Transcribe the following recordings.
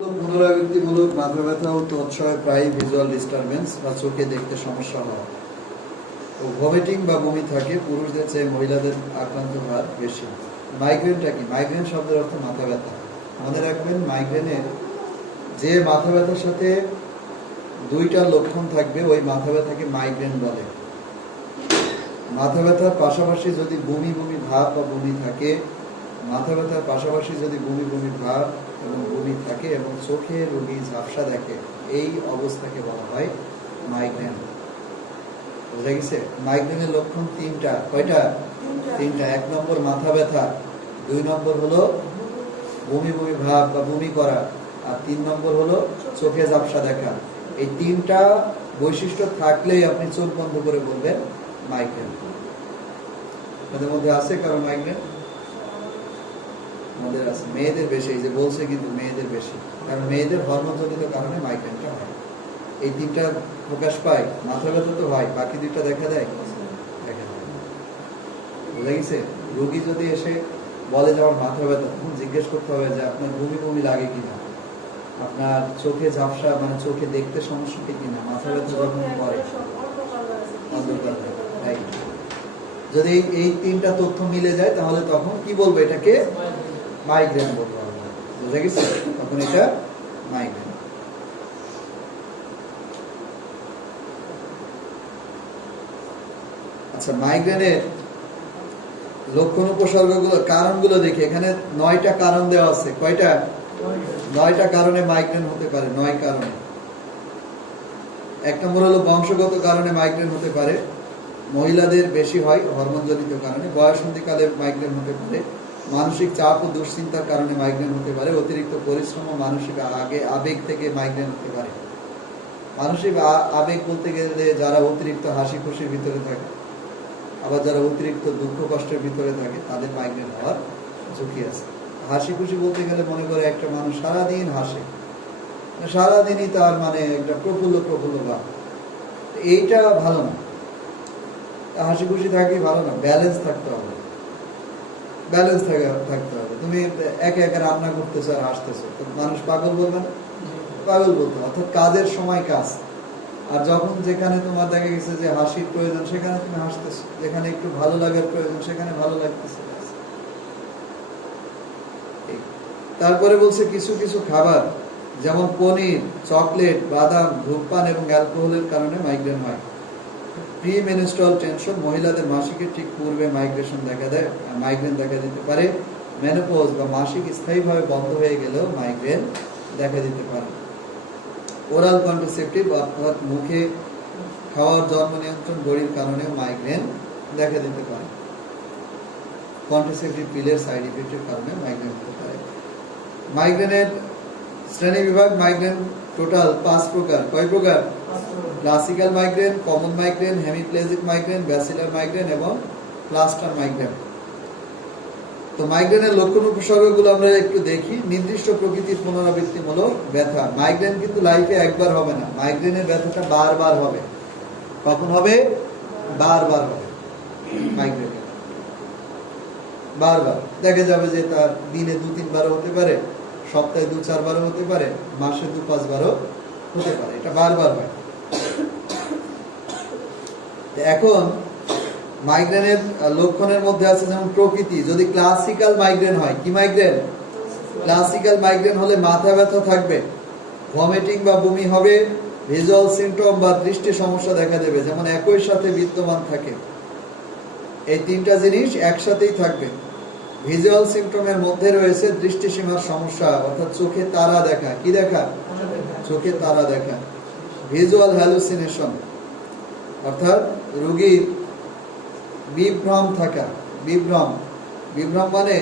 পুনরাবৃত্তিমূলক মাথা ব্যথা ও তৎসহ প্রায় ভিজুয়াল ডিস্টারবেন্স বা চোখে দেখতে সমস্যা হওয়া ও ভমিটিং বা বমি থাকে পুরুষদের চেয়ে মহিলাদের আক্রান্ত হওয়ার বেশি। মাইগ্রেনটা কি? মাইগ্রেন শব্দের অর্থ মাথা ব্যথা। মনে রাখবেন, মাইগ্রেনের যে মাথা ব্যথার সাথে দুইটা লক্ষণ থাকবে ওই মাথা ব্যথাকে মাইগ্রেন বলে। মাথা ব্যথার পাশাপাশি যদি বমি বমি ভাব বা বমি থাকে, মাথা ব্যথার পাশাপাশি যদি বমি বমি ভাব এবং বমি থাকে এবং চোখে রোগী ঝাপসা দেখে, এই অবস্থাকে বলা হয় মাইগ্রেন। বুঝা গেছে? মাইগ্রেনের লক্ষণ তিনটা। কয়টা? তিনটা। 1 নম্বর মাথা ব্যথা, 2 নম্বর হলো বমি বমি ভাব বা বমি করা, আর 3 নম্বর হলো চোখে ঝাপসা দেখা। এই তিনটা বৈশিষ্ট্য থাকলেই আপনি চোখ বন্ধ করে বলবেন মাইগ্রেন। এদের মধ্যে আছে কারো মাইগ্রেন? আমাদের আছে। মেয়েদের বেশি, এই যে বলছে কিন্তু মেয়েদের বেশি, কারণ মেয়েদের হরমোনজনিত কারণে মাইগ্রেনটা হয়। এই তিনটা প্রকাশ পায়, মাথা ব্যথা তো হয়, বাকি দুইটা দেখা দেয়? দেখা দেয়। বুঝা গেছে? রোগী যদি এসে বলে যে আমার মাথা ব্যথা, তখন জিজ্ঞেস করতে হবে যে আপনার বমি বমি লাগে কিনা, আপনার চোখে ঝাপসা মানে চোখে দেখতে সমস্যা কিনা, মাথা ব্যথা যখন করে অন্ধকার। যদি এই তিনটা তথ্য মিলে যায় তাহলে তখন কি বলবো? এটাকে মাইগ্রেন বলবো আমরা। বুঝা গেছে? তখন এটা মাইগ্রেন। আচ্ছা, মাইগ্রেনের লক্ষণ উপসর্গগুলো কারণগুলো দেখি। এখানে 9টা কারণ দেওয়া আছে। কয়টা? 9টা কারণে মাইগ্রেন হতে পারে। 9 কারণে। 1 নম্বর হলো বংশগত কারণে মাইগ্রেন হতে পারে, মহিলাদের বেশি হয় হরমোনজনিত কারণে। বয়ঃসন্ধিকালে মাইগ্রেন হতে পারে। মানসিক চাপ ও দুশ্চিন্তার কারণে মাইগ্রেন হতে পারে। অতিরিক্ত পরিশ্রম ও মানসিক আবেগ থেকে মাইগ্রেন হতে পারে। মানসিক আবেগ বলতে গেলে যারা অতিরিক্ত হাসি খুশির ভিতরে থাকে, আবার যারা অতিরিক্ত দুঃখ কষ্টের ভিতরে থাকে, তাদের মাইগ্রেন হওয়ার ঝুঁকি আছে। হাসি খুশি বলতে গেলে মনে করে একটা মানুষ সারাদিন হাসে, সারাদিনই তার মানে একটা প্রফুল্ল প্রফুল্ল ভাব, এইটা ভালো না। হাসি খুশি থাকি ভালো না, ব্যালেন্স থাকতে হবে। ব্যালেন্স থাকতে হবে। তুমি একে একে রান্না করতেছো আর হাসতেছো, তো মানুষ পাগল বলবে না? পাগল বলতে। অর্থাৎ কাজের সময় কাজ, আর যখন যেখানে তোমার দেখা গেছে যে হাসির প্রয়োজন সেখানে তুমি হাসতেছো, যেখানে একটু ভালো লাগার প্রয়োজন সেখানে ভালো লাগতেছে। তারপরে বলছে কিছু কিছু খাবার যেমন পনির, চকলেট, বাদাম, ধূমপান এবং অ্যালকোহলের কারণে মাইগ্রেন হয়। প্রি মেনস্ট্রুয়াল টেনশন, মহিলাদের মাসিকের ঠিক পূর্বে মাইগ্রেন দেখা দিতে পারে। মেনোপজ বা মাসিক স্থায়ীভাবে বন্ধ হয়ে গেলেও মাইগ্রেন দেখা দিতে পারে। ওরাল কন্ট্রাসেপটিভ অর্থাৎ মুখে খাওয়ার জন্ম নিয়ন্ত্রণ বড়ির কারণে মাইগ্রেন দেখা দিতে পারে। কন্ট্রাসেপটিভ পিলের সাইড ইফেক্টের কারণে মাইগ্রেন হতে পারে। মাইগ্রেনের শ্রেণী বিভাগ, মাইগ্রেন টোটাল 5 প্রকার। কয় প্রকার? Classical migraine, common migraine, hemiplegic migraine, basilar migraine এবং ক্লাস্টার মাইগ্রেন। তো মাইগ্রেনের লক্ষণ উপসর্গগুলো আমরা একটু দেখি। নির্দিষ্ট প্রকৃতির পুনরাবৃত্তিমূলক ব্যথা। মাইগ্রেন কিন্তু লাইফে একবার হবে না, মাইগ্রেনের ব্যথাটা বারবার হবে। কখন হবে? বারবার হবে মাইগ্রেনের। বারবার দেখা যাবে যে তার দিনে 2-3 বারও হতে পারে, সপ্তাহে 2-4 বারও হতে পারে, মাসে 2-5 বারও হতে পারে। এটা বারবার হয়। এখন মাইগ্রেনের লক্ষণের মধ্যে আছে যেমন প্রকৃতি। যদি ক্লাসিক্যাল মাইগ্রেন হয়, কি মাইগ্রেন? ক্লাসিক্যাল মাইগ্রেন হলে মাথা ব্যথা থাকবে, ভমিটিং বা বমি হবে, ভিজুয়াল সিমটম বা দৃষ্টি সমস্যা দেখা দেবে, যেমন একই সাথে বিদ্যমান থাকে। এই তিনটা জিনিস একসাথেই থাকবে। ভিজুয়াল সিমটমের মধ্যে রয়েছে দৃষ্টিসীমার সমস্যা, অর্থাৎ চোখে তারা দেখা। কি দেখা? চোখে তারা দেখা। ভিজুয়াল হ্যালুসিনেশন, অর্থাৎ রোগীর বিভ্রম থাকা। বিভ্রম মানে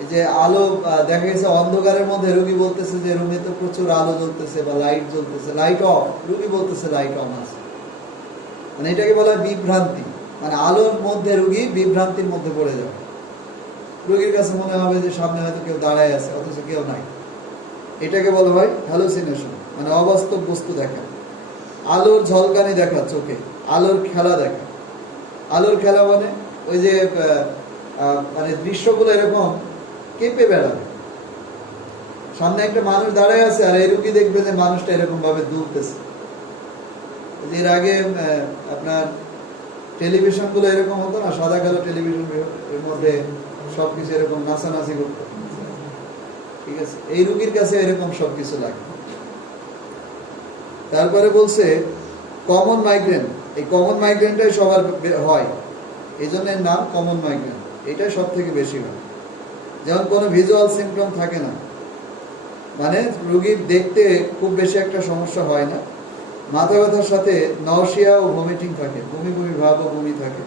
এই যে আলো দেখা গেছে অন্ধকারের মধ্যে রোগী বলতেছে যে রুমে তো প্রচুর আলো জ্বলতেছে বা লাইট জ্বলতেছে, লাইট অফ, রোগী বলতেছে লাইট অন আছে। মানে এটাকে বলা হয় বিভ্রান্তি। মানে আলোর মধ্যে রোগী বিভ্রান্তির মধ্যে পড়ে যাবে। রোগীর কাছে মনে হবে যে সামনে হয়তো কেউ দাঁড়ায় আছে অথচ কেউ নাই। এটাকে বলা হয় হ্যালুসিনেশন, মানে অবাস্তব বস্তু দেখা। আলোর ঝলকানি দেখা চোখে, আলোর খেলা দেখা। আলোর খেলা মানে ওই যে মানে দৃশ্যগুলো এরকম কেঁপে বেড়াবে, সামনে একটা মানুষ দাঁড়ায় আছে আর এই রুগী দেখবে যে মানুষটা এরকম ভাবে দুলতেছে। এর আগে আপনার টেলিভিশন গুলো এরকম হতো না, সাদা কালো টেলিভিশন, এর মধ্যে সবকিছু এরকম নাচানাচি করতো, ঠিক আছে? এই রুগীর কাছে এরকম সবকিছু লাগে। তারপরে বলছে কমন মাইগ্রেন। এই কমন মাইগ্রেনটাই সবার হয়, এই জন্য এর নাম কমন মাইগ্রেন। এটাই সব থেকে বেশি হয়। যেমন কোনো ভিজুয়াল সিমটম থাকে না, মানে রুগীর দেখতে খুব বেশি একটা সমস্যা হয় না, মাথা ব্যথার সাথে নওশিয়া ও ভমিটিং থাকে, বমি বমি ভাব ও বমি থাকে।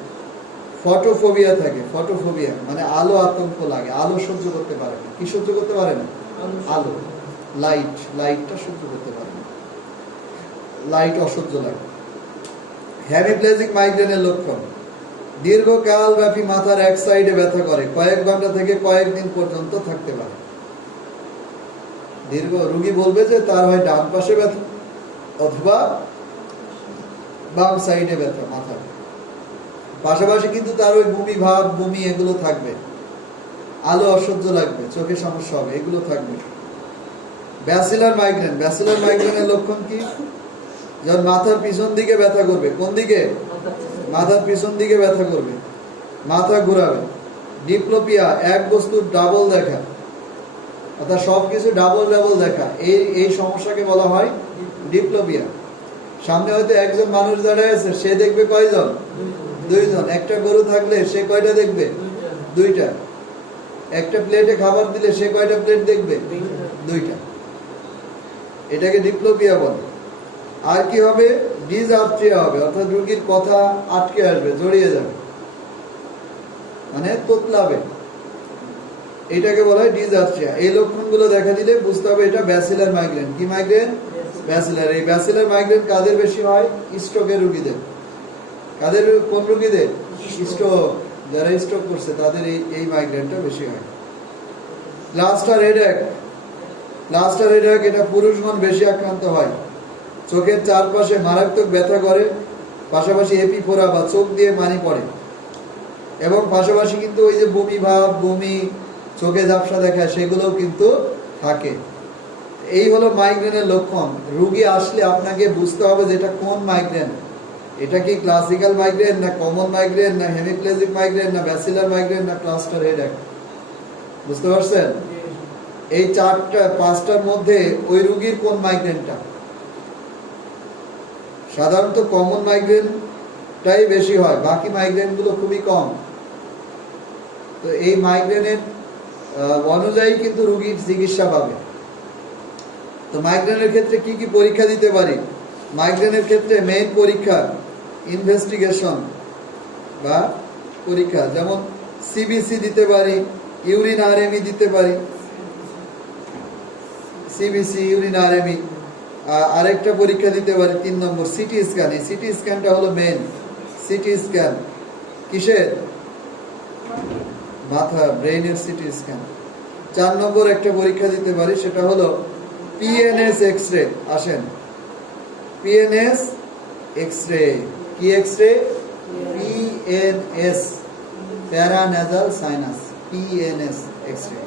ফটোফোবিয়া থাকে, ফটোফোবিয়া মানে আলো আতঙ্ক লাগে, আলো সহ্য করতে পারে না। কি সহ্য করতে পারে না? আলো, লাইটটা সহ্য করতে পারে না, লাইট অসহ্য লাগে। হেমিপ্লেজিক মাইগ্রেনের লক্ষণ: দীর্ঘকাল ব্যাপী মাথার এক সাইডে ব্যথা করে, কয়েক ঘন্টা থেকে কয়েকদিন পর্যন্ত থাকতে পারে। রুগী বলবে যে তার হয় ডান পাশে ব্যথা অথবা বাম সাইডে ব্যথা মাথার, পাশাপাশি কিন্তু তার ওই বমি ভাব, বমি এগুলো থাকবে, আলো অসহ্য লাগবে, চোখে সমস্যা হবে, এগুলো থাকবে। ব্যাসিলার মাইগ্রেন। ব্যাসিলার মাইগ্রেনের লক্ষণ কি? যখন মাথার পিছন দিকে ব্যথা করবে, কোন দিকে? মাথার পিছন দিকে ব্যথা করবে, মাথা ঘুরাবে। ডিপ্লোপিয়া, এক বস্তুর ডাবল দেখা, অর্থাৎ সবকিছু ডাবল দেখা, এই সমস্যাকে বলা হয় ডিপ্লোপিয়া। সামনে হয়তো একজন মানুষ দাঁড়ায় আছে, সে দেখবে কয়জন? দুইজন। একটা গরু থাকলে সে কয়টা দেখবে? দুইটা। একটা প্লেটে খাবার দিলে সে কয়টা প্লেট দেখবে? দুইটা। এটাকে ডিপ্লোপিয়া বলে। আর কি হবে? ডিসআর্থ্রিয়া হবে, অর্থাৎ রোগীর কথা আটকে আসবে, জড়িয়ে যাবে, মানে তোতলাবে, এটাকে বলা হয় ডিসআর্থ্রিয়া। এই লক্ষণগুলো দেখা দিলে বুঝতে হবে এটা ব্যাসিলার মাইগ্রেন। কি মাইগ্রেন? ব্যাসিলার। এই ব্যাসিলার মাইগ্রেন কাদের বেশি হয়? স্ট্রোকের রোগীদের। কাদের? কোন রোগীদের? স্ট্রোক, যারা স্ট্রোক করছে তাদের এই মাইগ্রেনটা বেশি হয়। Cluster headache. ক্লাস্টার হেডেক এটা পুরুষগণ বেশি আক্রান্ত হয়। চোখের চারপাশে মারাত্মক ব্যথা করে, পাশাপাশি এপিফোরা বা চোখ দিয়ে পানি পড়ে, এবং পাশাপাশি কিন্তু ওই যে বমি ভাব, বমি, চোখে ঝাপসা দেখায়, সেগুলোও কিন্তু থাকে। এই হলো মাইগ্রেনের লক্ষণ। রুগী আসলে আপনাকে বুঝতে হবে যে এটা কোন মাইগ্রেন। এটা কি ক্লাসিক্যাল মাইগ্রেন, না কমন মাইগ্রেন, না হেমিপ্লেজিক মাইগ্রেন, না ব্যাসিলার মাইগ্রেন, না ক্লাস্টার হেডেক। বুঝতে পারছেন? এই পাঁচটার মধ্যে ওই রুগীর কোন মাইগ্রেনটা। সাধারণত কমন মাইগ্রেনটাই বেশি হয়, বাকি মাইগ্রেন গুলো খুবই কম। তো এই মাইগ্রেনের অনুযায়ী কিন্তু রুগীর চিকিৎসা পাবে। তো মাইগ্রেনের ক্ষেত্রে কি কি পরীক্ষা দিতে পারি? মাইগ্রেনের ক্ষেত্রে মেইন পরীক্ষা ইনভেস্টিগেশন বা পরীক্ষা, যেমন সিবিসি দিতে পারি, ইউরিন আরএমই দিতে পারি। CBC, urine RME. আরেকটা পরীক্ষা দিতে পারি 3 নম্বর সিটি স্ক্যান। এই সিটি স্ক্যানটা হলো মেন। সিটি স্ক্যান কিসের? মাথা, ব্রেইনের সিটি স্ক্যান। 4 নম্বর একটা পরীক্ষা দিতে পারি, সেটা হলো পিএনএস এক্সরে। আসেন, পিএনএস এক্সরে। কি X-ray? PNS, paranasal sinus, PNS X-ray.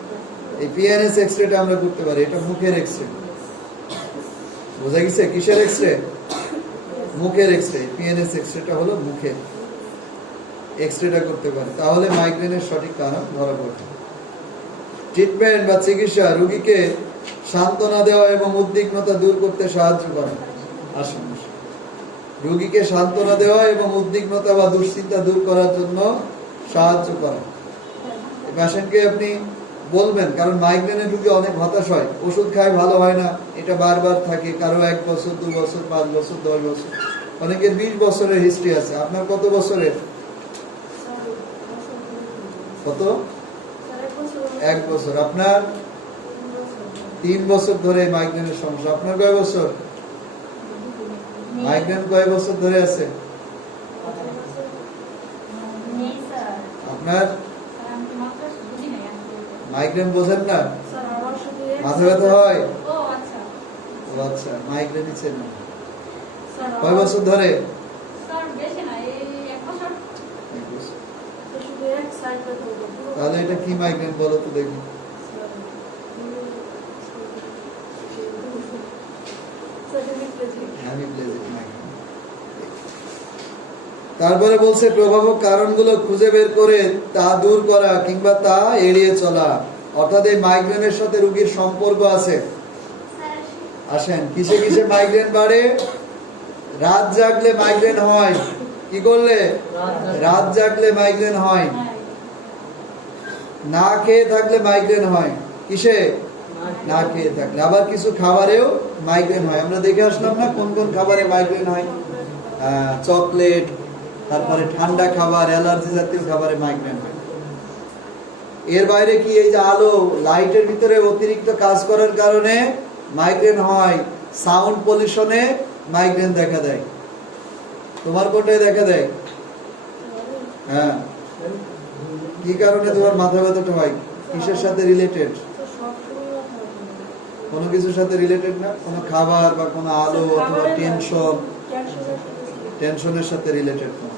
এই পিএনএস এক্সরেটা আমরা করতে পারি। এটা মুখের এক্সরে, বোঝা গেছে? কিসের এক্সরে? মুখের এক্সরে। পিএনএস এক্সরেটা হলো মুখের এক্সরেটা করতে পারে, তাহলে মাইগ্রেনের সঠিক কারণ ধরা পড়বে। ট্রিটমেন্ট বা চিকিৎসা: রোগীকে সান্ত্বনা দেওয়া এবং উদ্বিগ্নতা দূর করতে সাহায্য করে। আসুন, রোগীকে সান্ত্বনা দেওয়া এবং উদ্বিগ্নতা বা দুশ্চিন্তা দূর করার জন্য সাহায্য করে। পেশেন্টকে আপনি বলবেন, কারণ মাইগ্রেনের রোগী অনেক হতাশ হয়, ওষুধ খায় ভালো হয় না, এটা বারবার থাকে, কারো 1 বছর, 2 বছর, 5 বছর, 10 বছর, অনেকের 20 বছরের হিস্ট্রি আছে। আপনার কত বছরের? কত? 1 বছর। আপনার 3 বছর ধরে মাইগ্রেনের সমস্যা। আপনার কয় বছর? মাইগ্রেন কয় বছর ধরে আছে আপনার? মাইগ্রেন বোঝেন না? মাথা ব্যথা হয়? আচ্ছা, মাইগ্রেনই ছিল। কয় বছর ধরে? তাহলে এটা কি মাইগ্রেন বলো তো দেখি। Hemiplegic migraine. তারপরে বলছে প্রভাবক কারণগুলো খুঁজে বের করে তা দূর করা কিংবা তা এড়িয়ে চলা। অর্থাৎ এই মাইগ্রেনের সাথে রোগীর সম্পর্ক আছে। আসেন, কিসে কিসে মাইগ্রেন বাড়ে? রাত জাগলে মাইগ্রেন হয়। কি করলে? রাত জাগলে মাইগ্রেন হয়। না খেয়ে থাকলে মাইগ্রেন হয়। কিসে? না খেয়ে থাকলে। আবার কিছু খাবারেও মাইগ্রেন হয়। আমরা দেখে আসলাম না কোন কোন খাবারে মাইগ্রেন হয়? চকলেট, তারপরে ঠান্ডা খাবার, অ্যালার্জি জাতীয় খাবারে মাইগ্রেন হয়। এর বাইরে কি এই যে আলো, লাইটের ভিতরে অতিরিক্ত কাজ করার কারণে মাইগ্রেন হয়। সাউন্ড পলিউশনে মাইগ্রেন দেখা দেয়। তোমার কোটায় দেখা দেয়? হ্যাঁ। কি কারণে তোমার মাথা ব্যথাটা হয়? কিসের সাথে রিলেটেড? কোনো কিছুর সাথে রিলেটেড না? কোনো খাবার বা কোনো আলো অথবা টেনশন, টেনশনের সাথে রিলেটেড না।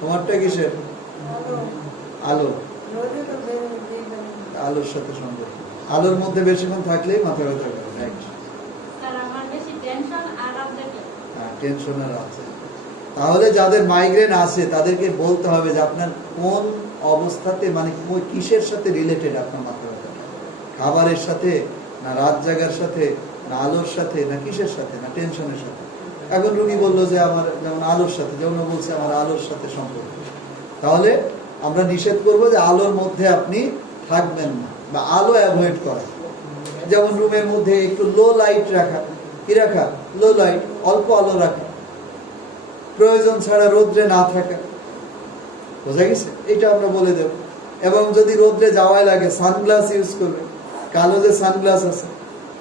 তোমারটা কিসের? আলো, আলোর সাথে সম্পর্ক। আলোর মধ্যে বেশিক্ষণ থাকলেই মাথা ব্যথা করে। রাইট। টেনশন আর আছে। তাহলে যাদের মাইগ্রেন আছে তাদেরকে বলতে হবে যে আপনার কোন অবস্থাতে, মানে কিসের সাথে রিলেটেড আপনার মাথা ব্যথা? খাবারের সাথে, না রাত জাগার সাথে, না আলোর সাথে, না কিসের সাথে, না টেনশনের সাথে? এখন রুগী বললো যে আমার যেমন আলোর সাথে, যেমন বলছে আমার আলোর সাথে সম্পর্ক। তাহলে আমরা নিষেধ করবো যে আলোর মধ্যে আপনি থাকবেন না, বা আলো অ্যাভয়েড করা। যেমন রুমের মধ্যে একটু লো লাইট রাখা। কি রাখা? লো লাইট, অল্প আলো রাখা। প্রয়োজন ছাড়া রোদ্রে না থাকা। বোঝা গেছে? এটা আমরা বলে দেব। এবং যদি রোদ্রে যাওয়াই লাগে সানগ্লাস ইউজ করবে। কালো যে সানগ্লাস আছে,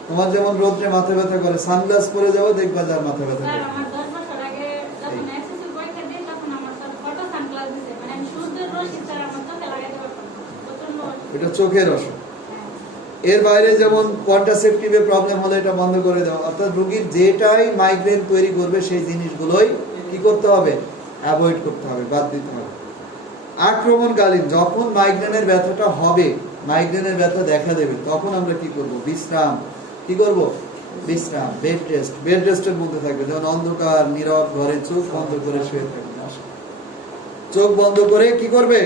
তোমার যেমন রোদ্রে মাথা ব্যথা করে, সানগ্লাস পরে যাবো, দেখবা যার মাথা ব্যথা করে। এটা চোখের অসুখ। এর বাইরে যেমন কন্ট্রাসেপটিভে প্রবলেম হলে এটা বন্ধ করে দাও। অর্থাৎ রোগীর যেটাই মাইগ্রেন তৈরি করবে সেই জিনিসগুলোই কি করতে হবে? অ্যাভয়েড করতে হবে, বাদ দিতে হবে। আক্রমণকালীন যখন মাইগ্রেনের ব্যথাটা হবে, মাইগ্রেনের ব্যথা দেখা দেবে, তখন আমরা কি করব? বিশ্রাম। কি করব? বিশ্রাম, বেড রেস্ট। বেড রেস্টের মধ্যে থাকবে, যেমন অন্ধকার নীরব ঘরে চোখ বন্ধ করে শুয়ে থাকবে। চোখ বন্ধ করে কি করবে?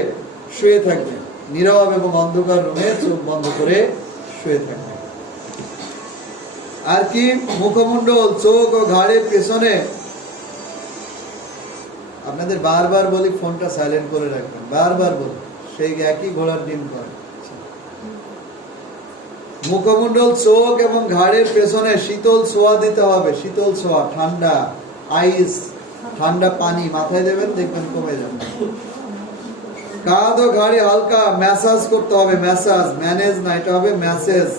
শুয়ে থাকবে। নীরব এবং অন্ধকার রুমে চোখ বন্ধ করে শুয়ে থাকবে। আর কি? মুখমণ্ডল, চোখ ও ঘাড়ের পেছনে, আপনাদের বারবার বলি ফোনটা সাইলেন্ট করে রাখবেন, বারবার বলি, সেই একই ঘোড়ার ডিম করে। মুখমণ্ডল, চোখ এবং ঘাড়ের পেছনে শীতল ছোঁয়া দিতে হবে। শীতল ছোঁয়া, ঠান্ডা আইস, ঠান্ডা পানি মাথায় দেবেন, দেখবেন কমে যাবে। কাঁধ ও ঘাড়ে হালকা ম্যাসাজ করতে হবে। ম্যাসাজ, ম্যানেজ না, এটা হবে ম্যাসেজ।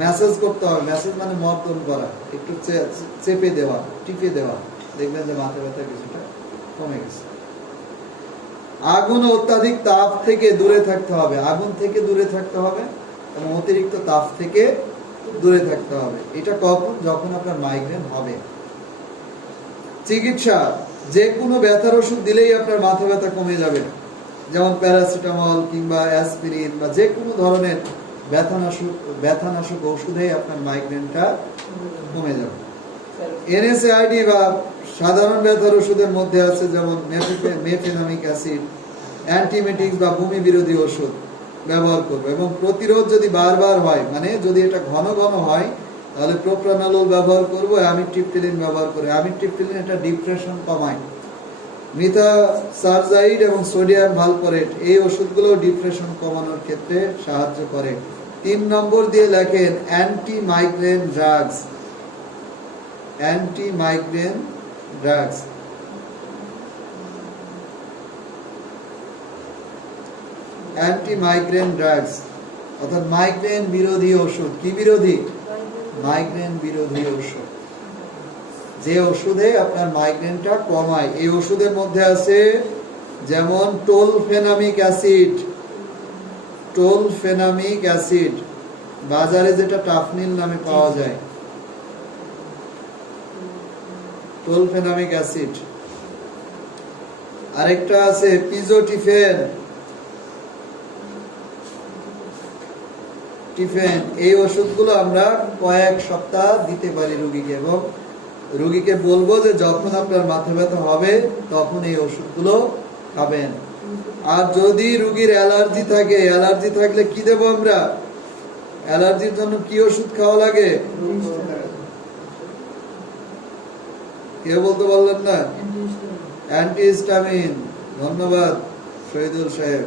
ম্যাসাজ করতে হবে। ম্যাসাজ মানে মর্দন করা, একটু চেপে দেওয়া, টিপে দেওয়া, দেখবেন যে মাথা ব্যথা কিছুটা কমে গেছে। আগুন ও অত্যাধিক তাপ থেকে দূরে থাকতে হবে। আগুন থেকে দূরে থাকতে হবে এবং অতিরিক্ত তাপ থেকে দূরে থাকতে হবে। এটা কখন? যখন আপনার মাইগ্রেন হবে। চিকিৎসা, যে কোনো ব্যথার ওষুধ দিলেই আপনার মাথা ব্যথা কমে যাবে। যেমন প্যারাসিটামল কিংবা অ্যাসপিরিন বা যে কোনো ধরনের ব্যথানাশক ওষুধেই আপনার মাইগ্রেনটা কমে যাবে। এনএসএআইডি বা সাধারণ ব্যথার ওষুধের মধ্যে আছে যেমন মেফেনামিক অ্যাসিড, অ্যান্টিমেটিক্স বা বমি বিরোধী ওষুধ ব্যবহার করবো। এবং প্রতিরোধ যদি বারবার হয়, মানে যদি এটা ঘন ঘন হয়, তাহলে প্রোপ্রানালোল ব্যবহার করবো, অ্যামিট্রিপটিলিন ব্যবহার করে। অ্যামিট্রিপটিলিন এটা ডিপ্রেশন কমায়। মিথাসারজাইড এবং সোডিয়াম ভালপোরেট, এই ওষুধগুলো ডিপ্রেশন কমানোর ক্ষেত্রে সাহায্য করে। 3 নম্বর দিয়ে লেখেন anti migraine drugs. Anti migraine drugs, anti migraine drugs অর্থাৎ মাইগ্রেন বিরোধী ওষুধ। কি বিরোধী? মাইগ্রেন বিরোধী ওষুধ, যে ওষুধে আপনার মাইগ্রেনটা কমায়। এই ওষুধের মধ্যে আছে যেমন টোলফেনামিক অ্যাসিড। টোলফেনামিক অ্যাসিড বাজারে যেটা টাফনিল নামে পাওয়া যায়, টোলফেনামিক অ্যাসিড। আরেকটা আছে পিজোটিফেন। এই ওষুধগুলো আমরা কয়েক সপ্তাহ দিতে পারি রোগীকে এবং রোগীকে বলবো যে যখন আপনার মাথা ব্যথা হবে তখন এই ওষুধগুলো খাবেন। আর যদি রোগীর অ্যালার্জি থাকে, অ্যালার্জি থাকলে কি দেবো আমরা? অ্যালার্জির জন্য কি ওষুধ খাওয়া লাগে? কেউ বলতে পারলেন না? অ্যান্টিহিস্টামিন। ধন্যবাদ শহীদুল সাহেব,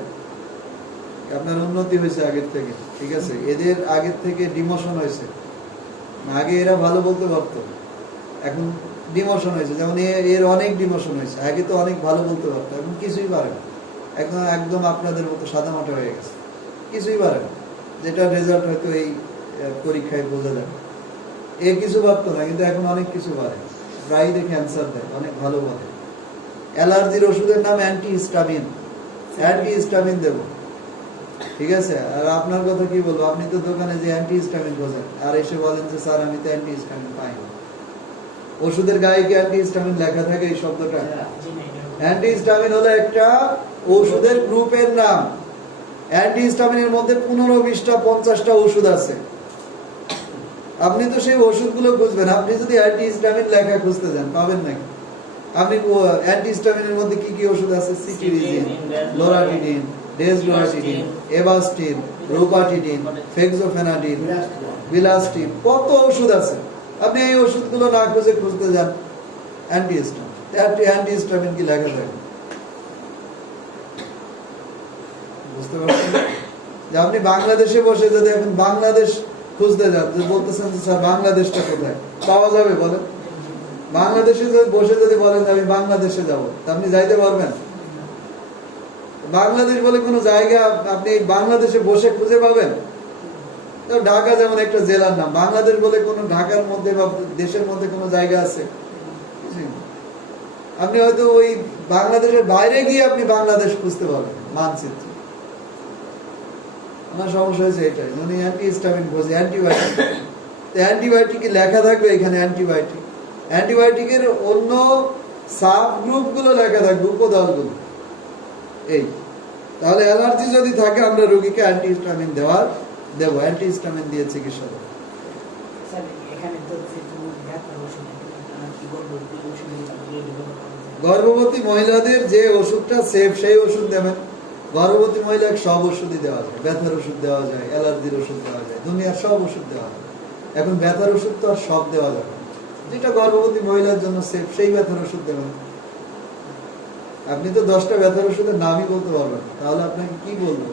আপনার উন্নতি হয়েছে আগের থেকে। ঠিক আছে, এদের আগের থেকে ডিমোশন হয়েছে। আগে এরা ভালো বলতে পারতো, এখন ডিমোশন হয়েছে। যেমন এর অনেক ডিমোশন হয়েছে। আগে তো অনেক ভালো বলতে পারতো, এখন কিছুই পারে না। একদম একদম আপনাদের মতো সাদা মাটা হয়ে গেছে, কিছুই পারে না। যেটা রেজাল্ট হয়তো এই পরীক্ষায় বোঝা যাবে। এ কিছু পারতো না, কিন্তু এখন অনেক কিছু পারে। প্রায় দেখে অ্যান্সার দেয়, অনেক ভালো বলে। অ্যালার্জির ওষুধের নাম অ্যান্টিহিস্টামিন। অ্যান্টিহিস্টামিন দেবো, ঠিক আছে। আর আপনার কথা কি বলবো? আপনি তো দোকানে যে অ্যান্টিহিস্টামিন খোঁজেন, আর এসে বলেন যে স্যার আমি তো অ্যান্টিহিস্টামিন পাই না। ওষুধের গায়ে কি অ্যান্টিহিস্টামিন লেখা থাকে এই শব্দটা? অ্যান্টিহিস্টামিন হলো একটা ওষুধের গ্রুপের নাম। অ্যান্টিহিস্টামিনের মধ্যে 15-20টা 50টা ওষুধ আছে। আপনি তো সেই ওষুধগুলো খুঁজবেন। আপনি যদি অ্যান্টিহিস্টামিন লেখা খুঁজতে যান, পাবেন নাকি? আপনি অ্যান্টিহিস্টামিনের মধ্যে কি কি ওষুধ আছে? সিটিরিজিন, লোরাটিডিন, ডেসলোরাটিডিন, এভাস্টিন, রোপাটিডিন, ফেক্সোফেনাডিন, বিলাস্টিন, কত ওষুধ আছে। আপনি এই ওষুধগুলো না খুঁজে খুঁজতে যান অ্যান্টিহিস্টামিন। অ্যান্টিহিস্টামিন কি লেখা থাকে? বুঝতে পারছেন যে আপনি বাংলাদেশে বসে যদি এখন বাংলাদেশ খুঁজতে যান, যে বলতেছেন যে স্যার বাংলাদেশটা কোথায়, পাওয়া যাবে বলেন? বাংলাদেশে বসে যদি বলেন আমি বাংলাদেশে যাব, তা আপনি যাইতে পারবেন? বাংলাদেশ বলে কোনো জায়গা আপনি বাংলাদেশে বসে খুঁজে পাবেন? ঢাকা যেমন একটা জেলার নাম, বাংলাদেশ বলে কোনো ঢাকার মধ্যে বা দেশের মধ্যে কোনো জায়গা আছে? আপনি হয়তো ওই বাংলাদেশের বাইরে গিয়ে আপনি বাংলাদেশ খুঁজতে পারবেন মানচিত্র। আমার সমস্যা হয়েছে এটাই, মানে অ্যান্টিহিস্টামিন খোঁজে, অ্যান্টিবায়োটিক। অ্যান্টিবায়োটিক লেখা থাকবে এখানে অ্যান্টিবায়োটিক। অ্যান্টিবায়োটিকের অন্য সাব গ্রুপগুলো লেখা থাকবে, উপদলগুলো। এই তাহলে অ্যালার্জি যদি থাকে আমরা রোগীকে অ্যান্টিহিস্টামিন দেবো, অ্যান্টিহিস্টামিন দিয়ে চিকিৎসা দেবো। গর্ভবতী মহিলাদের যে ওষুধটা সেফ সেই ওষুধ দেবেন। গর্ভবতী মহিলাকে সব ওষুধই দেওয়া যায়, ব্যথার ওষুধ দেওয়া যায়, অ্যালার্জির ওষুধ দেওয়া যায়, দুনিয়ার সব ওষুধ দেওয়া যায়। এখন ব্যথার ওষুধ তো আর সব দেওয়া যাবে, যেটা গর্ভবতী মহিলার জন্য সেফ সেই ব্যথার ওষুধ দেবেন। আপনি তো 10টা ব্যথার ওষুধের নামই বলতে পারবেন, তাহলে আপনাকে কি বলবো?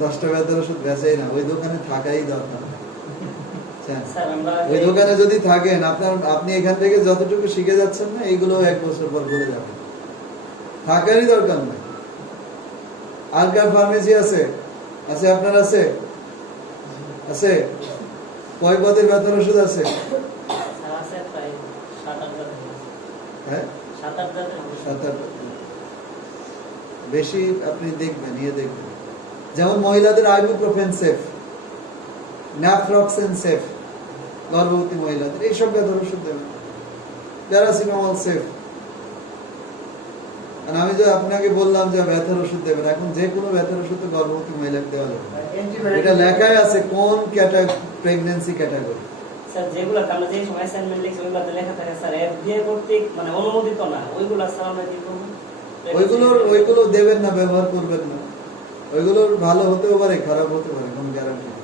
10টা ব্যথার ওষুধ বেচেই না, ওই দোকানে থাকাই দরকার। ওই দোকানে যদি থাকেন, আপনি এখান থেকে যতটুকু শিখে যাচ্ছেন না, এইগুলো 1 বছর পর ভুলে যাবেন। থাকারই দরকার নাই। আর কার ফার্মেসি আছে? আপনার আছে? কয় পদের ব্যথার ওষুধ আছে? হ্যাঁ, 7-8 বেশি। আপনি দেখবেন, দেখবেন। যেমন মহিলাদের আইবুপ্রোফেন সেফ, ন্যাফ্রক্সেন সেফ, গর্ভবতী মহিলাদের এইসব ব্যথার ওষুধ দেবেন। Paracetamol safe. আর আমি যে আপনাকে বললাম যে ব্যথার ওষুধ দেবেন, এখন যে কোনো ব্যথার ওষুধ তো গর্ভবতী মহিলাকে দেওয়া যাবে। এটা লেখাই আছে কোন প্রেগন্যান্সি ক্যাটাগরি। স্যার যেগুলো আমরা যে সময় অ্যাসাইনমেন্ট লিখছি ওইগুলোতে লেখা থাকে স্যার এফডিএ কর্তৃক মানে অনুমোদিত না, ওইগুলো স্যার আমরা কি করব? ওইগুলো দেবেন না, ব্যবহার করবেন না। ওইগুলো ভালো হতেও পারে, খারাপ হতে পারে, কোনো গ্যারান্টি নেই।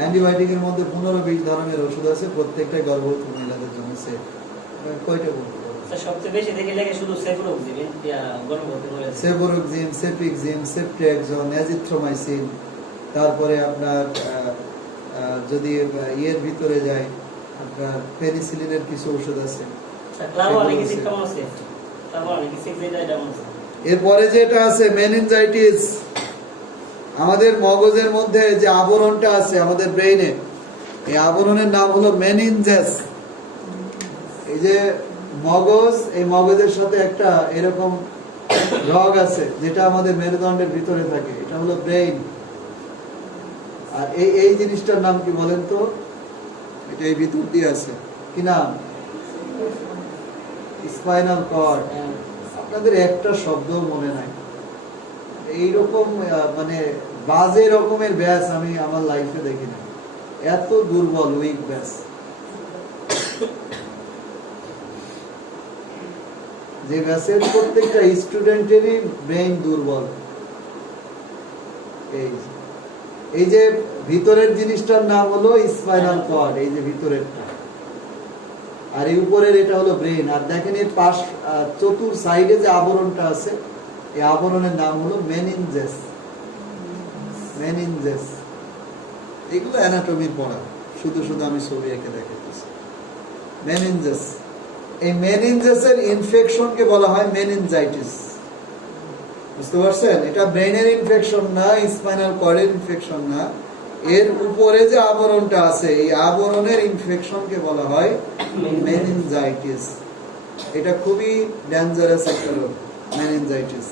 অ্যান্টিবায়োটিকের মধ্যে 15-20 ধরনের ওষুধ আছে, প্রত্যেকটা গর্ভবতী মহিলাদের জন্য সেফ। কয়টা বলবো? সবচেয়ে বেশি দেখে লাগে শুধু সেফোরোক্সিন, গর্ভবতী মহিলা সেফোরোক্সিন, সেফিক্সিন, সেফট্রিয়াক্সন, অ্যাজিথ্রোমাইসিন। তারপরে আপনার যদি ইয়ের ভিতরে যায়, আপনার পেনিসিলিনের কিছু ওষুধ আছে। এরপরে যেটা আছে মেনিনজাইটিস। আমাদের মগজের মধ্যে যে আবরণটা আছে আমাদের ব্রেইনে, এই আবরণের নাম হলো মেনিনজেস। এই যে মগজ, এই মগজের সাথে একটা এরকম রগ আছে যেটা আমাদের মেরুদণ্ডের ভিতরে থাকে, এটা হলো ব্রেইন। আর এই জিনিসটার নাম কি বলেন তো? এটা এই ভিতর দিয়ে আছে, কি নাম? Spinal cord. আপনাদের একটা শব্দও মনে নাই। এইরকম মানে বাজে রকমের ব্যাস আমি আমার লাইফে দেখি না, এত দুর্বল উইক ব্যাস। যে ব্যাসের প্রত্যেকটা স্টুডেন্টেরই ব্রেইন দুর্বল। এই যে ভিতরের জিনিসটার নাম হলো স্পাইনাল কর্ড, এই যে ভিতরেরটা, আর এই উপরের এটা হলো ব্রেন। আর দেখেন এর পাশ চতুর সাইডে যে আবরণটা আছে, এই আবরণের নাম হলো মেনিনজেস। মেনিনজেস এগুলো অ্যানাটমির পড়া, শুধু শুধু আমি ছবি এঁকে দেখাচ্ছি। মেনিনজেস, এই মেনিনজেসের ইনফেকশনকে বলা হয় মেনিনজাইটিস। বুঝতে পারছেন? এটা ব্রেনের ইনফেকশন না, স্পাইনাল কর্ডের ইনফেকশন না, এর উপরে যে আবরণটা আছে এই আবরণের ইনফেকশনকে বলা হয় মেনিনজাইটিস। এটা খুবই ডেঞ্জারাস একটা রোগ, মেনিনজাইটিস।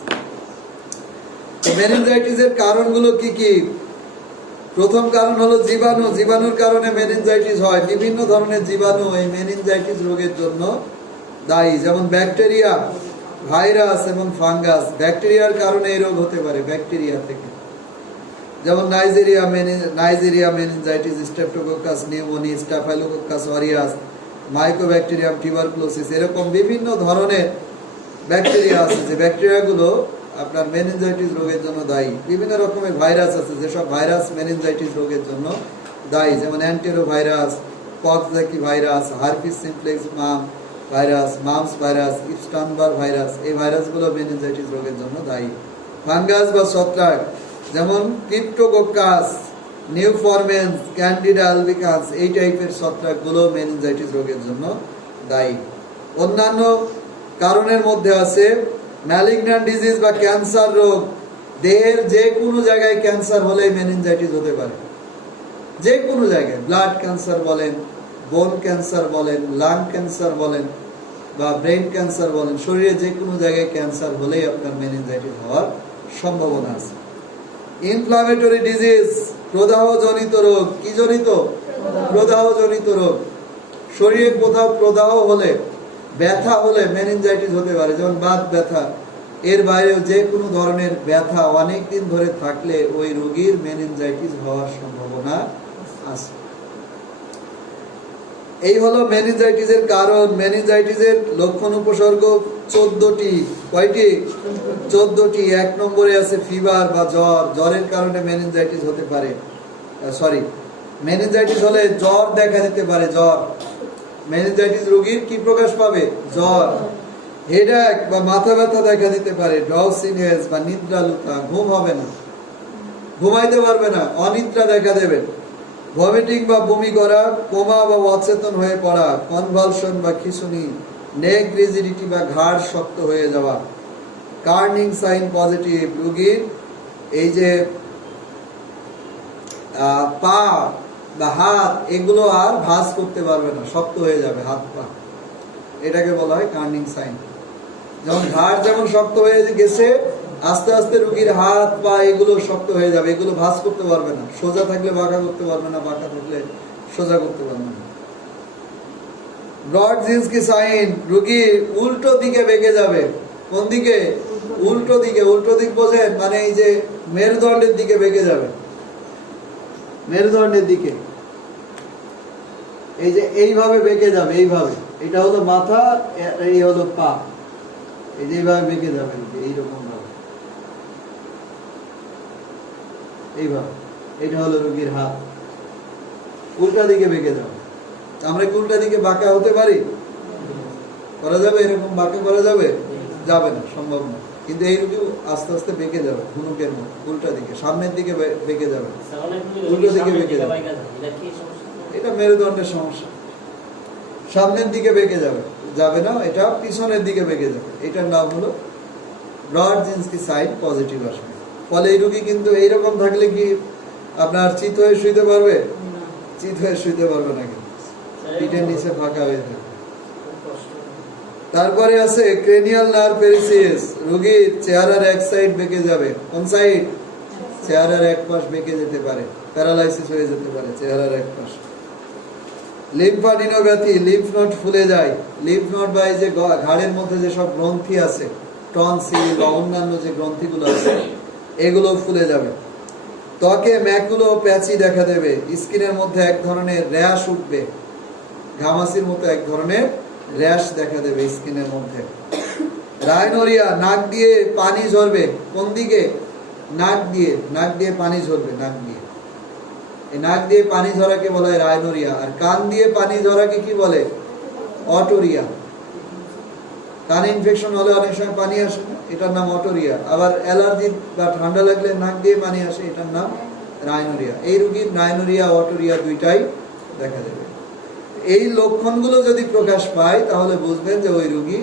তো মেনিনজাইটিসের কারণগুলো কি কি? প্রথম কারণ হলো জীবাণু। জীবাণুর কারণে মেনিনজাইটিস হয়। বিভিন্ন ধরনের জীবাণু এই মেনিনজাইটিস রোগের জন্য দায়ী, যেমন ব্যাকটেরিয়া, ভাইরাস এবং ফাঙ্গাস। ব্যাকটেরিয়ার কারণে এই রোগ হতে পারে, ব্যাকটেরিয়া থেকে, যেমন Neisseria meningitis, Streptococcus pneumoniae, Staphylococcus aureus, Mycobacterium tuberculosis. এরকম বিভিন্ন ধরনের ব্যাকটেরিয়া আছে যে ব্যাকটেরিয়াগুলো আপনার মেনিনজাইটিস রোগের জন্য দায়ী। বিভিন্ন রকমের ভাইরাস আছে যেসব ভাইরাস মেনিনজাইটিস রোগের জন্য দায়ী, যেমন enterovirus, coxsackie virus, herpes simplex virus, mumps virus, Epstein-Barr virus. এই ভাইরাসগুলো মেনিনজাইটিস রোগের জন্য দায়ী। ফাঙ্গাস বা ছত্রাক, যেমন ক্রিপ্টোকোকাস, নিউফরমেন্স, ক্যান্ডিডা আলবিকান্স, এই টাইপের ছত্রাকগুলো মেনিনজাইটিস রোগের জন্য দায়ী। অন্যান্য কারণের মধ্যে আছে ম্যালিগন্যান্ট ডিজিজ বা ক্যান্সার রোগ। দেহের যে কোনো জায়গায় ক্যান্সার হলেই মেনিনজাইটিস হতে পারে, যে কোনো জায়গায়। ব্লাড ক্যান্সার বলেন, বোন ক্যান্সার বলেন, লাং ক্যান্সার বলেন বা ব্রেন ক্যান্সার বলেন, শরীরে যে কোনো জায়গায় ক্যান্সার হলেই আপনার মেনিনজাইটিস হওয়ার সম্ভাবনা আছে। ইনফ্লামেটরি ডিজিজ, প্রদাহজনিত রোগ। কি জনিত? প্রদাহজনিত রোগ। শরীরে কোথাও প্রদাহ হলে, ব্যথা হলে মেনিনজাইটিস হতে পারে, যেমন বাত ব্যথা। এর বাইরেও যে কোনো ধরনের ব্যথা অনেক দিন ধরে থাকলে ওই রোগীর মেনিনজাইটিস হওয়ার সম্ভাবনা আছে। এই হলো মেনিনজাইটিসের কারণ। মেনিনজাইটিসের লক্ষণ উপসর্গ 14টি। কয়টি? 14টি। 1 নম্বরে আছে ফিভার বা জ্বর। জ্বরের কারণে মেনিনজাইটিস হতে পারে। মেনিনজাইটিস হলে জ্বর দেখা দিতে পারে। জ্বর, মেনিনজাইটিস রোগীর কি প্রকাশ পাবে? জ্বর। হেডেক বা মাথা ব্যথা দেখা দিতে পারে। ড্রাউসিনেস বা নিদ্রালুতা, ঘুম হবে না, ঘুমাইতে পারবে না, অনিদ্রা দেখা দেবে। ভমিটিং বা বমি করা, কোমা বা অচেতন হয়ে পড়া, কনভালশন বা খিঁচুনি, নেক রিজিডিটি বা ঘাড় শক্ত হয়ে যাওয়া। কার্নিং সাইন পজিটিভ, রোগীর এই যে পা বা হাত, এগুলো আর ভাঁজ করতে পারবে না, শক্ত হয়ে যাবে হাত পা। এটাকে বলা হয় কার্নিং সাইন। যেমন ঘাড় যেমন শক্ত হয়ে গেছে, আস্তে আস্তে রোগীর হাত পা এগুলো শক্ত হয়ে যাবে, এগুলো ভাঁজ করতে পারবে না। সোজা থাকলে বাঁকা করতে পারবে না, বাঁকা থাকলে সোজা করতে পারবে না। ব্রডজিনস্কি সাইন, রোগী উল্টো দিকে বেঁকে যাবে। কোন দিকে? উল্টো দিকে। উল্টো দিক বোঝেন? মানে এই যে মেরুদণ্ডের দিকে বেঁকে যাবে, মেরুদণ্ডের দিকে। এই যে এইভাবে বেঁকে যাবে, এইভাবে। এটা হলো মাথা, এই হলো পা, এই যে এইভাবে বেঁকে যাবে, এইরকম ভাবে, এইভাবে। এটা হলো রোগীর হাত, উল্টা দিকে বেঁকে যাবে। আমরা কি উল্টা দিকে বাঁকা হতে পারি? করা যাবে? এরকম বাঁকা করা যাবে? যাবে না, সম্ভব না। কিন্তু এই রোগী আস্তে আস্তে বেঁকে যাবে, ধনুকের মতো, উল্টা দিকে, সামনের দিকে বেঁকে যাবে, উল্টো দিকে বেঁকে যাবে। এটা মেরুদণ্ডের সমস্যা। সামনের দিকে বেঁকে যাবে, যাবে না, এটা পিছনের দিকে বেঁকে যাবে। এটার নাম হলো ব্রডজিনস্কি সাইন পজিটিভ আসবে। ফলে এই রোগী কিন্তু এইরকম থাকলে কি আপনার চিত হয়ে শুইতে পারবে? চিত হয়ে শুইতে পারবে না, কিন্তু পিঠের নিচে ফাঁকা হয়ে যাবে। তারপরে আছে ক্রেনিয়াল নার্ভ প্যারালাইসিস, রোগীর চেহারার এক সাইড বেঁকে যাবে। কোন সাইড? চেহারার এক পাশ বেঁকে যেতে পারে, প্যারালাইসিস হয়ে যেতে পারে চেহারার এক পাশ। লিম্ফাডিনোপ্যাথি, লিম্ফ নোড ফুলে যায়। লিম্ফ নোড বা এই যে ঘাড়ের মধ্যে যে সব গ্রন্থি আছে, টনসিল বা অন্যান্য যে গ্রন্থিগুলো আছে, এগুলো ফুলে যাবে। ত্বকে ম্যাকুলো প্যাচি দেখা দেবে, স্কিনের মধ্যে এক ধরনের র্যাশ উঠবে, ঘামাচির মতো এক ধরনের র্যাশ দেখা দেবে স্কিনের মধ্যে। রাইনোরিয়া, নাক দিয়ে পানি ঝরবে। কোন দিকে? নাক দিয়ে পানি ঝরবে, নাক দিয়ে। এই নাক দিয়ে পানি ঝরাকে বলা হয় রাইনোরিয়া। আর কান দিয়ে পানি ঝরাকে কি বলে? অটোরিয়া। কানে ইনফেকশন হলে অনেক সময় পানি আসে না, এটার নাম অটোরিয়া। আবার অ্যালার্জি বা ঠান্ডা লাগলে নাক দিয়ে পানি আসে, এটার নাম রাইনোরিয়া। এই রোগীর রাইনোরিয়া, অটোরিয়া দুইটাই দেখা দেবে। এই লক্ষণগুলো যদি প্রকাশ পায় তাহলে বুঝবেন যে ওই রোগী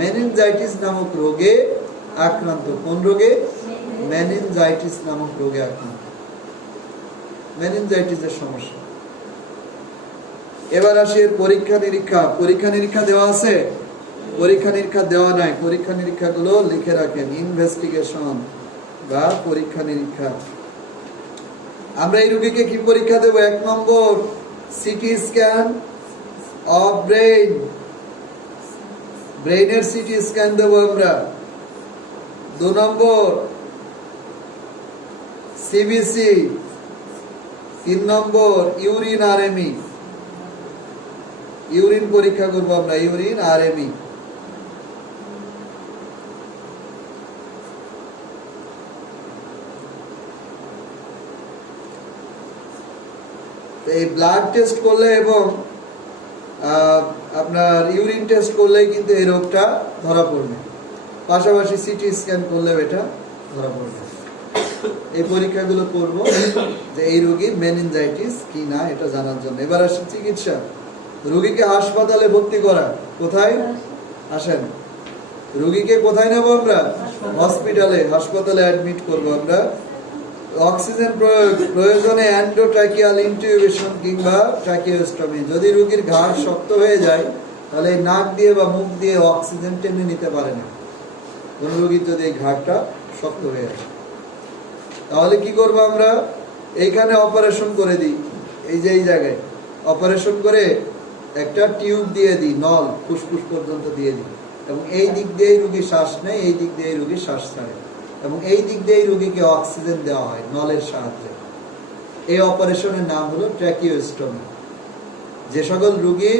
মেনিনজাইটিস নামক রোগে আক্রান্ত। কোন রোগে? মেনিনজাইটিস নামক রোগে আক্রান্ত। মেনিনজাইটিসের সমস্যা। এবার আসি এর পরীক্ষা নিরীক্ষা। পরীক্ষা নিরীক্ষা দেওয়া আছে? পরীক্ষা নিরীক্ষা দেওয়া নাই। পরীক্ষা নিরীক্ষা গুলো লিখে রাখেন, ইনভেস্টিগেশন বা পরীক্ষা নিরীক্ষা। আমরা এই রোগীকে কি পরীক্ষা দেব? 1 নম্বর সিটি স্ক্যান অফ ব্রেইন, ব্রেইনের সিটি স্ক্যান দেব আমরা। 2 নম্বর সিবিসি। 3 নম্বর ইউরিন আরএমই, ইউরিন পরীক্ষা করবো আমরা, ইউরিন আরএমই। এই ব্লাড টেস্ট করলে এবং আপনার ইউরিন টেস্ট করলে কিন্তু এই রোগটা ধরা পড়বে, পাশাপাশি সিটি স্ক্যান করলে এটা ধরা পড়বে। এই পরীক্ষাগুলো করব যে এই রোগীর মেনিনজাইটিস কি না এটা জানার জন্য। এবার আসি চিকিৎসা। রোগীকে হাসপাতালে ভর্তি করা। কোথায়? আসেন, রোগীকে কোথায় নেব আমরা? হসপিটালে, হাসপাতালে অ্যাডমিট করব আমরা। অক্সিজেন প্রয়োজনে এন্ডোট্রাকিয়াল ইনটিউবেশন কিংবা ট্রাকিওস্টমি। যদি রোগীর ঘাড় শক্ত হয়ে যায় তাহলে নাক দিয়ে বা মুখ দিয়ে অক্সিজেন টেনে নিতে পারে না। কোন রোগীর যদি এই ঘাড়টা শক্ত হয়ে যায় তাহলে কি করব আমরা? এইখানে অপারেশন করে দিই, এই যে এই জায়গায় অপারেশন করে একটা টিউব দিয়ে দিই, নল ফুসফুস পর্যন্ত দিয়ে দিই, এবং এই দিক দিয়েই রোগী শ্বাস নেয়, এই দিক দিয়েই রোগী শ্বাস ছাড়ে, এবং এই দিক দিয়েই রোগীকে অক্সিজেন দেওয়া হয় নলের সাহায্যে। এই অপারেশনের নাম হলো ট্র্যাকিওস্টমি। যে সকল রোগী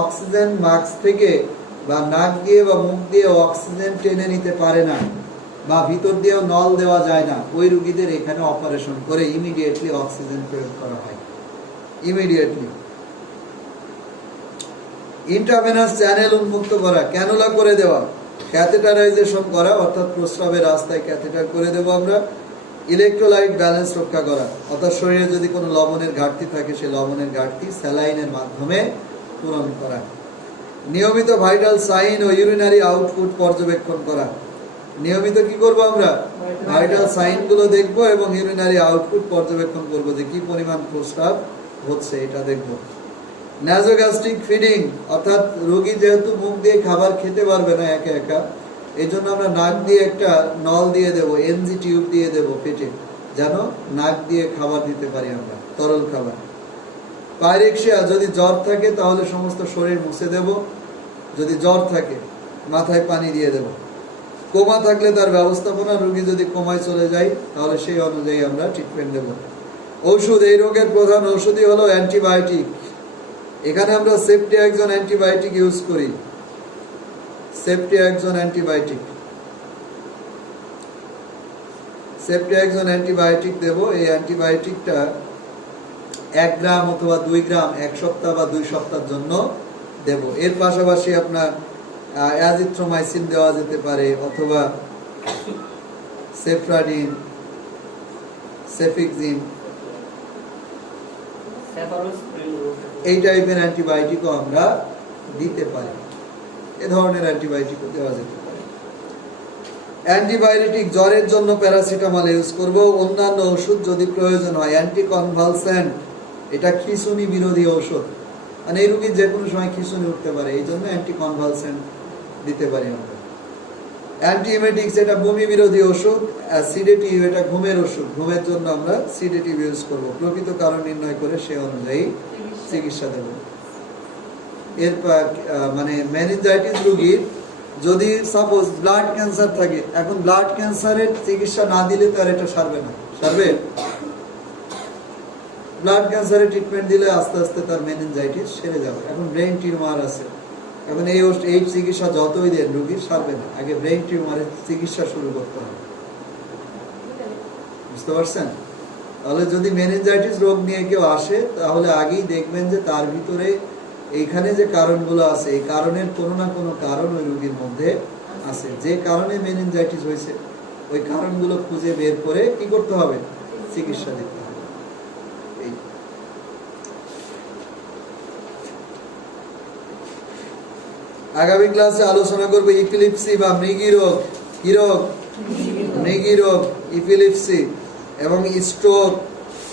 অক্সিজেন মাস্ক থেকে বা নাক দিয়ে বা মুখ দিয়ে অক্সিজেন টেনে নিতে পারে না বা ভিতর দিয়েও নল দেওয়া যায় না, ওই রোগীদের এখানে অপারেশন করে ইমিডিয়েটলি অক্সিজেন প্রয়োগ করা হয়, ইমিডিয়েটলি। ইন্ট্রাভেনাস চ্যানেল উন্মুক্ত করা, ক্যানুলা করে দেওয়া, ক্যাথেটারাইজেশন করা, অর্থাৎ প্রস্রাবের রাস্তায় ক্যাথেটার করে দেব আমরা। ইলেকট্রোলাইট ব্যালেন্স রক্ষা করা, অর্থাৎ শরীরে যদি কোনো লবণের ঘাটতি থাকে সেই লবণের ঘাটতি স্যালাইনের মাধ্যমে পূরণ করা। নিয়মিত ভাইটাল সাইন ও ইউরিনারি আউটপুট পর্যবেক্ষণ করা। নিয়মিত কি করব আমরা? ভাইটাল সাইন গুলো দেখবো এবং ইউরিনারি আউটপুট পর্যবেক্ষণ করব, যে কি পরিমাণ প্রস্রাব হচ্ছে এটা দেখব। ন্যাজোগ্যাস্ট্রিক ফিডিং, অর্থাৎ রোগী যেহেতু মুখ দিয়ে খাবার খেতে পারবে না একা একা, এই জন্য আমরা নাক দিয়ে একটা নল দিয়ে দেব, এনজি টিউব দিয়ে দেব পেটে, যেন নাক দিয়ে খাবার দিতে পারি আমরা, তরল খাবার। পাইরেক্সিয়া, যদি জ্বর থাকে তাহলে সমস্ত শরীর মুছে দেব, যদি জ্বর থাকে মাথায় পানি দিয়ে দেব। কোমা থাকলে তার ব্যবস্থাপনা, রোগী যদি কোমায় চলে যায় তাহলে সেই অনুযায়ী আমরা ট্রিটমেন্ট দেব। ঔষধ, এই রোগের প্রধান ঔষধই হলো অ্যান্টিবায়োটিক। এখানে আমরা সেফটিয়াক্সন অ্যান্টিবায়োটিক ইউজ করি, সেফটিয়াক্সন অ্যান্টিবায়োটিক, সেফটিয়াক্সন অ্যান্টিবায়োটিক দেব। এই অ্যান্টিবায়োটিকটা 1 গ্রাম অথবা 2 গ্রাম 1 সপ্তাহ বা 2 সপ্তাহের জন্য দেব। এর পাশাপাশি আপনার অ্যাজিথ্রোমাইসিন দেওয়া যেতে পারে, অথবা সেফ্রাডিন, সেফিক্সিন, এই টাইপের অ্যান্টিবায়োটিকও আমরা দিতে পারি। এ ধরনের অ্যান্টিবায়োটিকও দেওয়া যেতে পারে। অ্যান্টিবায়োটিক, জ্বরের জন্য প্যারাসিটামল ইউজ করব। অন্যান্য ওষুধ যদি প্রয়োজন হয়, অ্যান্টিকনভালসেন্ট, এটা খিঁচুনি বিরোধী ঔষধ, মানে এই রোগীর যে কোনো সময় খিঁচুনি উঠতে পারে, এই জন্য অ্যান্টিকনভালসেন্ট দিতে পারি আমরা। অ্যান্টিএমেটিক্স, এটা বমি বিরোধী ওষুধ। সিডেটিভ, এটা ঘুমের ওষুধ, ঘুমের জন্য আমরা সিডেটিভ ইউজ করব। প্রকৃত কারণ নির্ণয় করে সে অনুযায়ী চিকিৎসা দেব। এরপর মানে মেনিনজাইটিস রোগীর যদি সাপোজ ব্লাড ক্যান্সার থাকে, এখন ব্লাড ক্যান্সারের চিকিৎসা না দিলে তো আর এটা সারবে না, সারবে? ব্লাড ক্যান্সারের ট্রিটমেন্ট দিলে আস্তে আস্তে তার মেনিনজাইটিস সেরে যাবে। এখন ব্রেন টিউমার আছে, এখন এই চিকিৎসা যতই দেন রোগীর সারবে না, আগে ব্রেন টিউমারের চিকিৎসা শুরু করতে হবে। বুঝতে পারছেন? তাহলে যদি মেনিনজাইটিস রোগ নিয়ে কেউ আসে, তাহলে আগেই দেখবেন যে তার ভিতরে এইখানে যে কারণগুলো আছে, এই কারণের কোনো না কোনো কারণ ওই রোগীর মধ্যে আছে। যে কারণে মেনিনজাইটিস হয়েছে ওই কারণগুলো খুঁজে বের করে কি করতে হবে? চিকিৎসা দিতে হবে। এই আগামী ক্লাসে আলোচনা করব ইপিলিপসি বা মৃগী রোগ। কি রোগ? মৃগী রোগ, ইপিলিপসি এবং স্ট্রোক,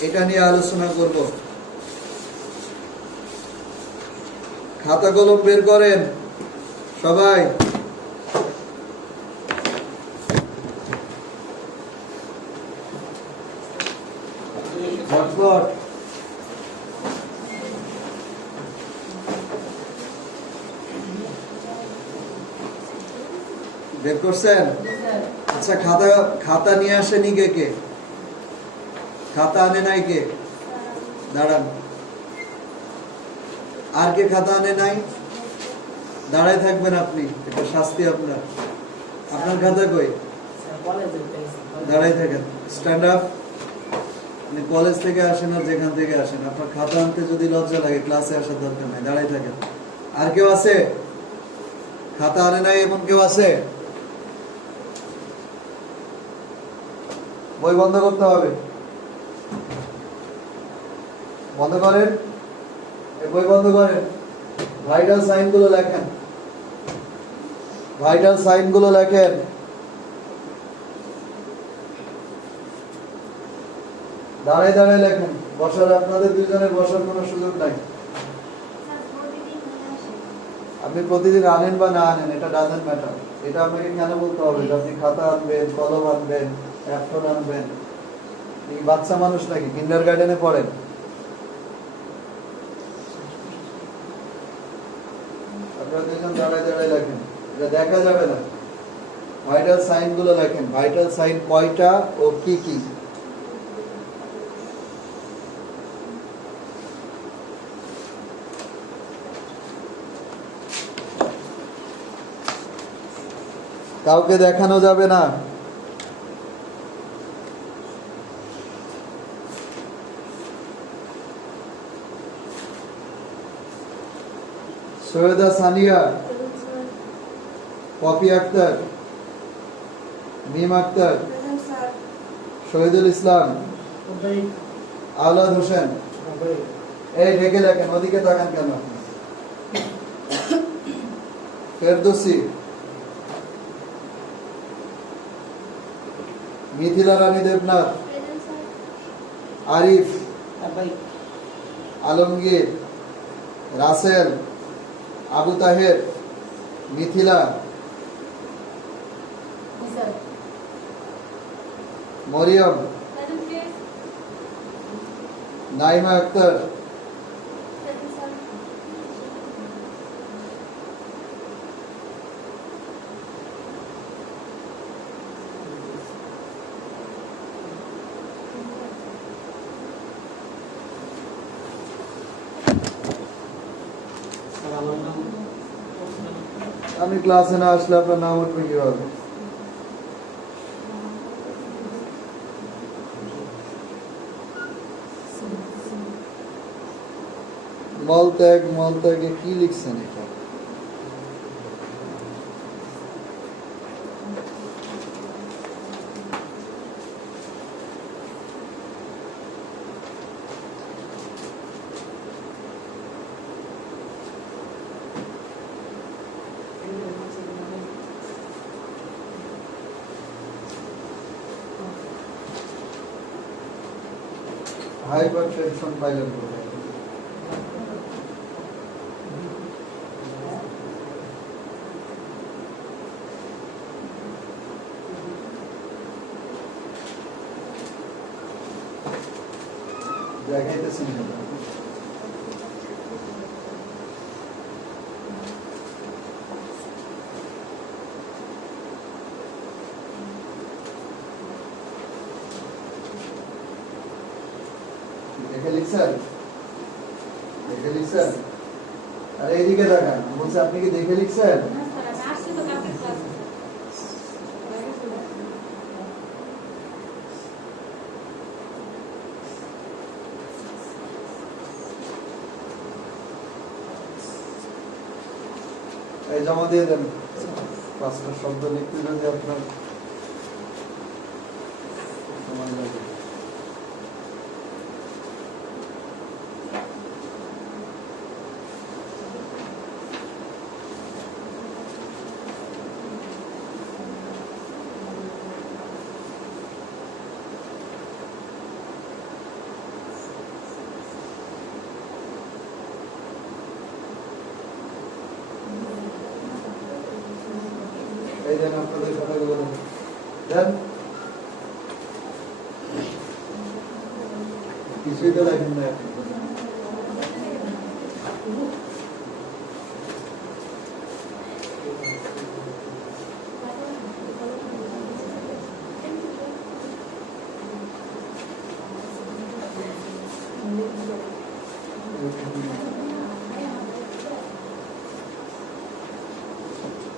এটা নিয়ে আলোচনা করব। খাতা কলম বের করেন সবাই। ঝটপট। বের করছেন? আচ্ছা, খাতা নিয়ে আসেনি কে কে? খাতা আনে নাই কে? দাঁড়ান। আর কে খাতা আনে নাই? দাঁড়ায় থাকবেন আপনি, এটা শাস্তি আপনার। আপনার খাতা কই? দাঁড়ায় থাকেন। Stand up. আপনি কলেজ থেকে আসেন আর যেখান থেকে আসেন, আপনার খাতা আনতে যদি লজ্জা লাগে ক্লাসে আসার দরকার নাই, দাঁড়ায় থাকেন। আর কেউ আছে খাতা আনে নাই এমন কেউ আছে? বই বন্ধ করতে হবে। বন্ধ করেন, বই বন্ধ করেন। ভাইটাল সাইন গুলো লেখেন, ভাইটাল সাইন গুলো লেখেন। দাঁড়ায় দাঁড়ায় লেখেন। বসার, আপনাদের দুজনের বসার কোনো সুযোগ নাই। আপনি প্রতিদিন আনেন বা না আনেন, এটা ডাজন্ট ম্যাটার। এটা আপনাকে কেন বলতে হবে যে আপনি খাতা আনবেন, কলম আনবেন, অ্যাপ্রন আনবেন? এই বাচ্চা মানুষ নাকি? কিন্ডার গার্ডেনে পড়েন? আপনারা দুজন দাঁড়ায় দাঁড়ায় লেখেন, এটা দেখা যাবে না। ভাইটাল সাইন গুলো লেখেন। ভাইটাল সাইন কয়টা ও কি কি? কাউকে দেখানো যাবে না। সৈয়দা সানিয়া, পপি আক্তার, মিম আক্তার, শহীদুল ইসলাম, আওলাদ হোসেন। এই ডেকে লেখেন, ওদিকে তাকান কেন? ফেরদৌসি, মিথিলা রানী দেবনাথ, আরিফ, আলমগীর, রাসেল, আবু তাহের, মিথিলা, মরিয়ম, নাইমা আক্তার, আমি ক্লাসে না আসলে আপনার নাম উঠবে কিভাবে? মলত্যাগে কি লিখছেন এটা? হাইপার টেনশন পাইলেন কোথায়? দেখাইতেছেন কেন? দেখে লিখছেন? দেখে লিখছেন? আরে এইদিকে দেখান, বলছে আপনি কি দেখে লিখছেন? এই জমা দিয়ে দেন। 5টা শব্দ লিখতে যদি আপনার সময় লাগে। এই দেন আপনাদের কথাগুলো দেন। কিছুই তো লেখেন না আপনি।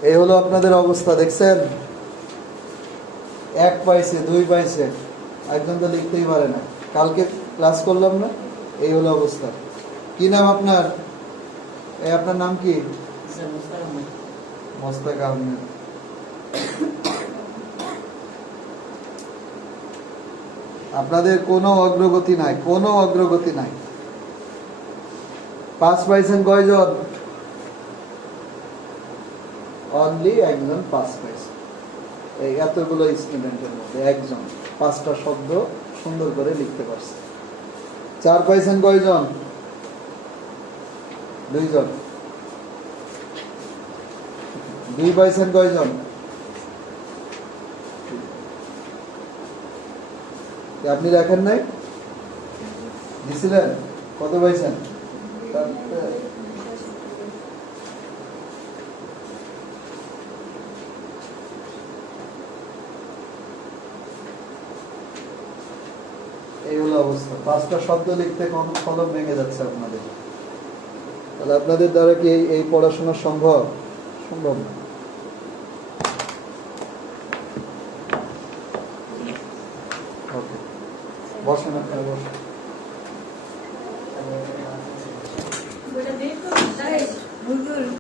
এই হলো আপনাদের অবস্থা, দেখছেন? 1 পাইছে, 2 পাইছে, একজন তো লিখতেই পারে না। কালকে ক্লাস করলাম না, এই হলো অবস্থা। কি নাম আপনার? এই আপনার নাম কি? স্যার মুস্তাক আহমেদ। মোস্তাক আহমেদ। আপনাদের কোনো অগ্রগতি নাই, কোনো অগ্রগতি নাই। 5 পাইছেন কয়জন? অনলি একজন 5 পাইছে। এই এতগুলো স্টুডেন্টের মধ্যে একজন 5টা শব্দ সুন্দর করে লিখতে পারছে। 4 পাইছেন কয়জন? 2 জন। 2 পাইছেন কয়জন? আপনি লেখেন নাই? দিছিলেন? কত পাইছেন? এই হলো অবস্থা। 5টা শব্দ লিখতে কলম ভেঙে যাচ্ছে আপনাদের। তাহলে আপনাদের দ্বারা কি এই পড়াশোনা সম্ভব? সম্ভব না। ওকে, বসেন আপনারা, বসেন।